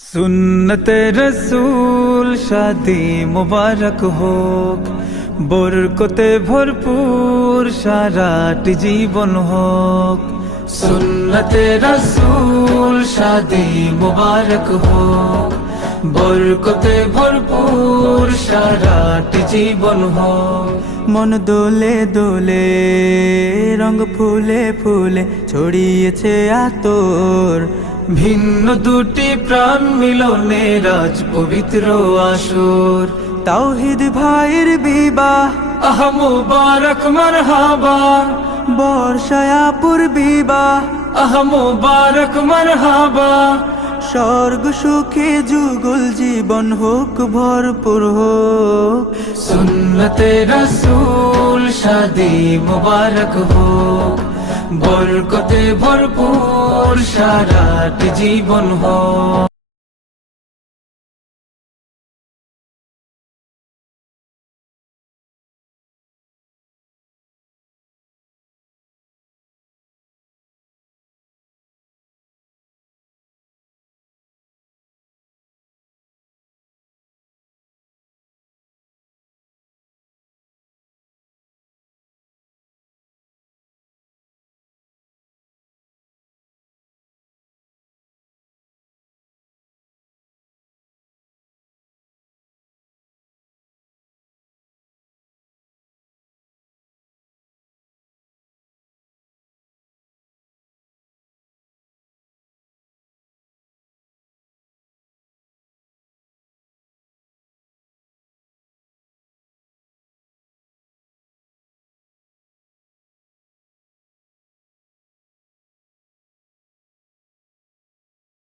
সুন্নতে রসূল শাদি মুবারক হোক, বরকতে ভরপুর সারাটি জীবন হোক। সুন্নতে রসূল শাদি মুবারক হোক, বরকতে ভরপুর সারাটি জীবন হোক। মন দোলে দোলে, রঙ ফুলে ফুলে ছড়িয়েছে আতর, ভিন্ন দুটি প্রাণ মিলনে রাজ পবিত্র আসর। তাওহীদ ভাইয়ের বিবাহ আহ মুবারক মারহাবা, বর্ষায়াপুর বিবাহ আহ মুবারক মারহাবা। স্বর্গ সুখে যুগল জীবন হোক ভরপুর হোক। সুন্নতে রসূল শাদি মুবারক হোক, বরকতে ভরপুর সারাটি জীবন হোক।